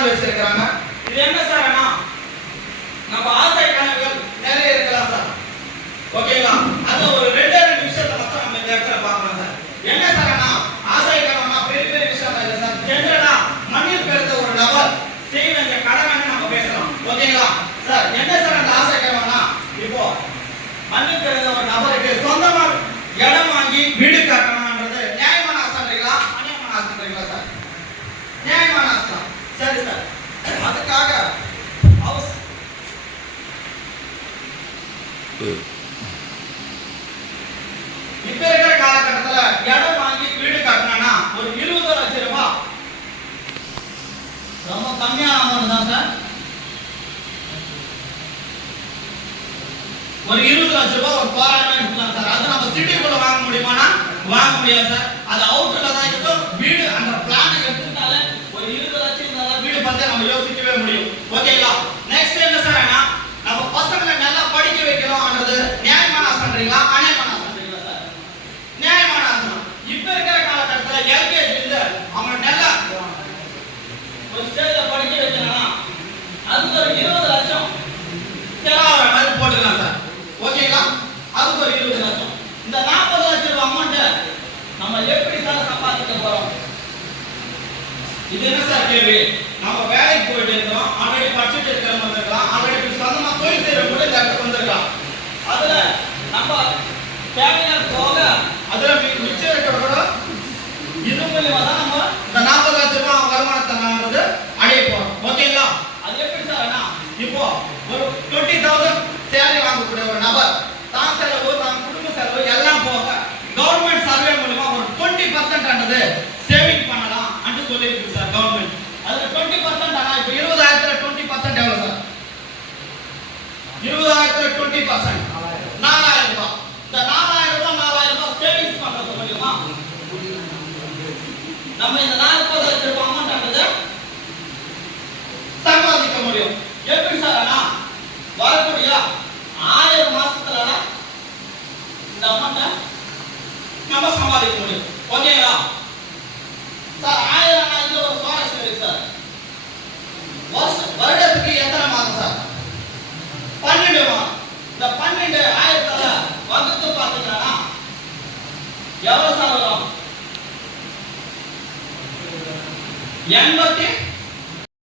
உட்கார்ந்து வச்சிருக்காங்க. இது என்ன சார்? நம்ம ஆசை கனவுகள் நிறைய இருக்கலாம் சார். ஓகேங்களா? அது ஒரு ரெண்டு விஷயத்தை மட்டும் நம்ம இந்த இடத்துல பார்க்கலாம் சார். என்ன சார்? ஆசை கனவுனா பெரிய பெரிய விஷயம் இல்லை சார். ஜெனரலா மண்ணில் பிறந்த ஒரு நபர் செய்ய வேண்டிய கடமைன்னு நம்ம பேசலாம். ஓகேங்களா சார்? என்ன சார் அந்த ஆசை கனவுனா, இப்போ மண்ணில் பிறந்த ஒரு நபருக்கு சொந்தமா இடம் வாங்கி வீடு கட்டணும்ன்றது நியாயமான ஆசைங்களா அநியாயமான ஆசைங்களா சார்? நியாயமான ஆசை. சரி சார். அதுக்காக இப்ப இருக்கிற காலகட்டத்துல இடம் வாங்கி வீடு கட்டணும்னா ஒரு 20 லட்சம் ரூபாய் ரொம்ப கம்மியான அமௌண்ட் தான் சார். ஒரு 20 லட்சம் ரூபாய் ஒரு போராட்டமே இருக்கலாம் சார். அது நம்ம சிட்டிக்குள்ள வாங்க முடியுமானா வாங்க முடியாது சார். அது அவுட்டர்ல தான் இருக்கும். வீடு அந்த பிளானை எடுத்துட்டாலே ஒரு 20 லட்சம் இருந்தாலும் வீடு பத்தி நம்ம யோசிக்கவே முடியும். ஓகேங்களா? நெக்ஸ்ட் என்ன சார்? நம்ம பசங்களை நல்லா படிக்க வைக்கணும்ன்றது நியாயமான ஆசைன்றீங்களா அநியாயமான ஆசைன்றீங்களா சார்? நியாயமான ஆசை. இப்ப இருக்கிற காலகட்டத்துல எல்கேஜி இருந்து அவங்க நல்லா ஒரு ஸ்டேஜ்ல படிக்க வைக்கணும்னா அதுக்கு ஒரு 20 லட்சம் செலவாகிற மாதிரி போட்டுக்கலாம் சார். ஓகேங்களா? அதுக்கு ஒரு 20 லட்சம். இந்த 40 லட்சம் ரூபாய் அமௌண்ட் நம்ம எப்படி சார் சம்பாதிக்க போறோம்? இது என்ன சார் கேள்வி? நம்ம வேலைக்கு போயிட்டு இருக்கோம், ஆல்ரெடி படிச்சுட்டு இருக்கிறவங்க வந்திருக்கலாம், ஆல்ரெடி சொந்தமா தொழில் செய்யறவங்க இந்த இடத்துக்கு வந்திருக்கலாம். அதுல நம்ம தேவையான போக அதுல மிச்சம் இருக்கிற கூட இது மூலியமா தான் நம்ம இந்த 40 லட்சம் ரூபாய் வருமானத்தை அடைய போறோம். ஓகேங்களா? அது எப்படி சார்? இப்போ ஒரு 20,000 சேலரி வாங்கக்கூடிய ஒரு நபர் தான் செலவு தான் குடும்ப செலவு எல்லாம் போக கவர்மெண்ட் சர்வே மூலமா ஒரு 20% ஆனது சேவிங் பண்ணலாம் என்று சொல்லியிருக்கு சார் கவர்மெண்ட். அதுல 20% ஆனா இப்போ 20,000ல 20% எவ்வளவு சார்? 20,000ல 20% 4,000 ரூபாய். இந்த 4,000 ரூபாய் சேவிங்ஸ் பண்றது மூலமா நம்ம இந்த 40 லட்சம் ரூபாய் அமௌண்ட் ஆனது சம்பாதிக்க முடியும். எப்படி சார்? வரக்கூடிய 6 மாசத்துல இந்த அமௌண்ட்டை நம்ம சம்பாதிக்க முடியும். ஓகேங்களா சார்? 1000 இதுல ஒரு சுவாரஸ்யம் இருக்கு சார். வருடத்துக்கு எத்தனை மாதம் சார்? 12 மாதம். இந்த 12 1000ல வகுத்து பார்த்தீங்கன்னா எவ்வளவு சார் வரும்? 86